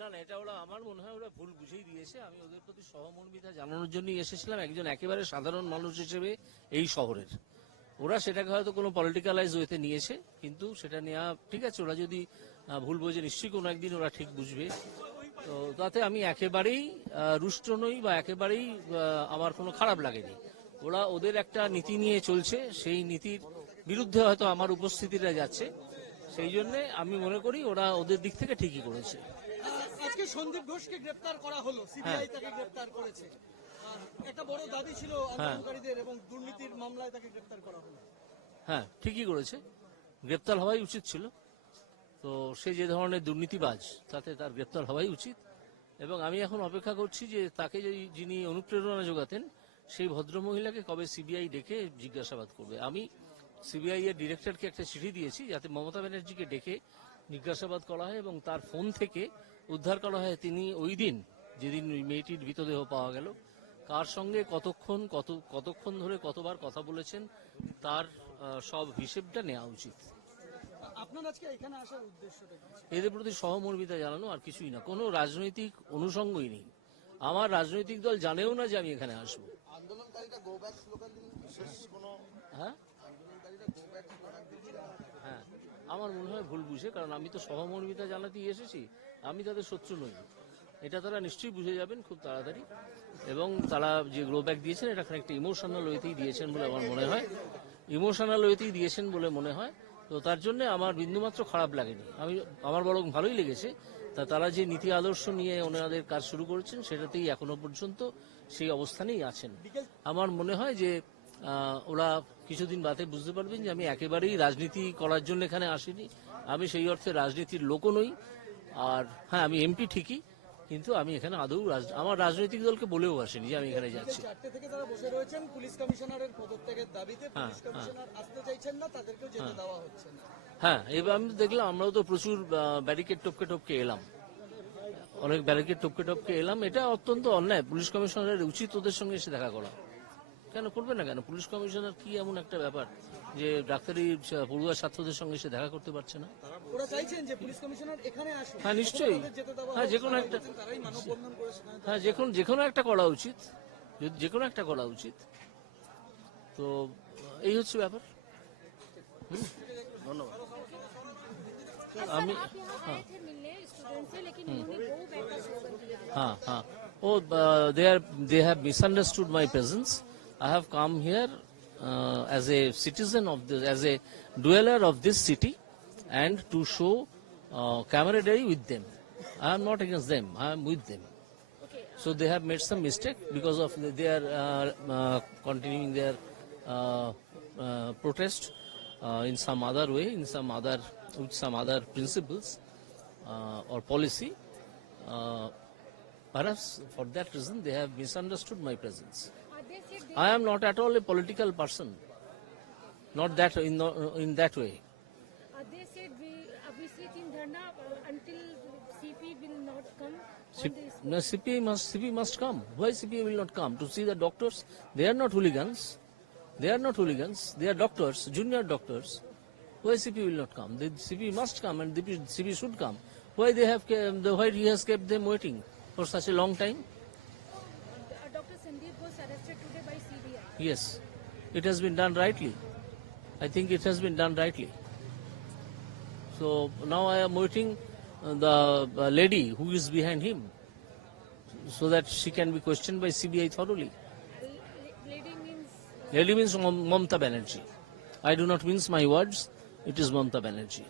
না না এটা ওরা আমার মনে হয় ওরা ভুল বুঝেই দিয়েছে। আমি ওদের প্রতি সহমর্মিতা জানানোর জন্যই এসেছিলাম একজন একেবারে সাধারণ মানুষ হিসেবে এই শহরের। ওরা সেটাকে হয়তো কোনো পলিটিক্যালাইজ ওয়েতে নিয়েছে কিন্তু সেটা নেওয়া ঠিক আছে ওরা যদি ভুল বোঝে নিশ্চয়ই কোনো একদিন ওরা ঠিক বুঝবে। তো তাতে আমি একেবারেই রুষ্ট নই বা একেবারেই আমার কোনো খারাপ লাগেনি। ওরা ওদের একটা নীতি নিয়ে চলছে সেই নীতির বিরুদ্ধে হয়তো আমার উপস্থিতিটা যাচ্ছে সেই জন্যে আমি মনে করি ওরা ওদের দিক থেকে ঠিকই করেছে। আজকে সন্দীপ ঘোষকে গ্রেপ্তার করা হলো সিবিআই তাকে গ্রেপ্তার করেছে। একটা বড় দাবি ছিল আন্দোলনকারীদের এবং দুর্নীতির মামলায় তাকে গ্রেপ্তার করা হলো। হ্যাঁ ঠিকই করেছে। গ্রেপ্তার হওয়াই উচিত ছিল। তো সে যে ধরনের দুর্নীতিবাজ তাতে তার গ্রেপ্তার হওয়াই উচিত। এবং আমি এখন অপেক্ষা করছি যে তাকে যিনি অনুপ্রেরণা যোগাতেন সেই ভদ্রমহিলাকে কবে সিবিআই ডেকে জিজ্ঞাসাবাদ করবে। আমি সিবিআই এর ডিরেক্টরকে একটা চিঠি দিয়েছি যাতে মমতা ব্যানার্জিকে ডেকে জিজ্ঞাসাবাদ করা হয় এবং তার ফোন থেকে উদ্ধার করা হয়। তিনি ওই দিন যেদিন ওই মেয়েটির মৃতদেহ পাওয়া গেল কার সঙ্গে কতক্ষণ কত কতক্ষণ ধরে কতবার কথা বলেছেন তার সব হিসেবটা নেওয়া উচিত। আপনার আজকে এখানে আসার উদ্দেশ্যটা কি এদের প্রতি সহমর্মিতা জানানো আর কিছুই না। কোনো রাজনৈতিক অনুষঙ্গই নেই। আমার রাজনৈতিক দল জানেও না যে আমি এখানে আসব। আন্দোলনকারীরা গো ব্যাক স্লোগান দিন বিশেষ কোনো হ্যাঁ আন্দোলনকারীরা গো ব্যাক স্লোগান দিন হ্যাঁ আমার মনে হয় ভুল বুঝে, কারণ আমি তো সহমর্মিতা জানাতেই এসেছি, আমি তাদের শত্রু নই। এটা তারা নিশ্চয়ই বুঝে যাবেন খুব তাড়াতাড়ি। এবং তারা যে গ্রো ব্যাক দিয়েছেন, এটা খানিকটা ইমোশনাল ওয়েতেই দিয়েছেন বলে আমার মনে হয়। ইমোশনাল ওয়েতেই দিয়েছেন বলে মনে হয়। তো তার জন্য আমার বিন্দুমাত্র খারাপ লাগেনি। আমি, আমার বরং ভালোই লেগেছে। তা তারা যে নীতি আদর্শ নিয়ে ওনাদের কাজ শুরু করেছেন, সেটাতেই এখনও পর্যন্ত সেই অবস্থানেই আছেন। আমার মনে হয় যে ওরা কিছুদিন বাদে বুঝতে পারবেন যে আমি একেবারেই রাজনীতি করার জন্য এখানে আসিনি। আমি সেই অর্থে রাজনীতির লোকও নই। আর হ্যাঁ আমি এমপি ঠিকই কিন্তু আমি এখানে আদৌ রাজ- আমার রাজনৈতিক দলকে বলেও আসেনি যে আমি এখানে যাচ্ছি। থেকে তারা বসে রয়েছেন পুলিশ কমিশনারের পদত্যাগের দাবিতে পুলিশ কমিশনার আসতে চাইছেন না তাদেরকেও যেতে দেওয়া হচ্ছে না। হ্যাঁ এবার আমি দেখলাম আমরাও তো প্রচুর ব্যারিকেড টপকে টপকে এলাম। অনেক ব্যারিকেড টপকে টপকে এলাম। এটা অত্যন্ত অন্যায়। পুলিশ কমিশনারের উচিত ওদের সঙ্গে এসে দেখা করা। কেন করবে না কেন পুলিশ কমিশনার কি এমন একটা ব্যাপার যে ডাক্তারি ছা- পড়ুয়া ছাত্রদের সঙ্গে এসে দেখা করতে পারছে না ওরা চাইছেন যে পুলিশ কমিশনার এখানে আসুন হ্যাঁ নিশ্চয়ই তাদের যেতে দেওয়া হ্যাঁ হোক। যে কোনো তারা একটা বলছেন তারাই মানববন্ধন করে সেখানে হ্যাঁ যে কোনো যে কোনো একটা করা উচিত যদি- যে কোনো একটা করা উচিত তো এই হচ্ছে ব্যাপার হুম, ধন্যবাদ हम आप यहाँ आए थे मिलने स्टूडेंट से लेकिन उन्होंने "Go back" का स्लोगन दिया है हाँ हाँ oh uh, they are they have misunderstood my presence i have come here uh, as a citizen of this as a dweller of this city and to show uh, camaraderie with them i am not against them i am with them Okay. so they have made some mistake because of the- they are uh, uh, continuing their uh, uh, protest uh, in some other way, in some other with some other principles uh, or policy. Uh, perhaps for that reason they have misunderstood my presence. Uh, they said they, I am not at all a political person. Not that in, in that way. uh, they said we Abhishek in Dharna uh, until CP will not come C- no, CPI must CPI must come. Why CP will not come to see the doctors? They are not hooligans. They are not hooligans. They are doctors, junior doctors. Why CP will not come? The CPI must come, and the CPI should come. Why they have the why he has kept them waiting for such a long time? Uh. Sandeep was arrested today by CBI. Yes, it has been done rightly. I think it has been done rightly. So now I am waiting uh, the uh, lady who is behind him, so that she can be questioned by CBI thoroughly. Lady means Lady means Mamta Banerjee. I do not mince my words. It is Mamta Banerjee.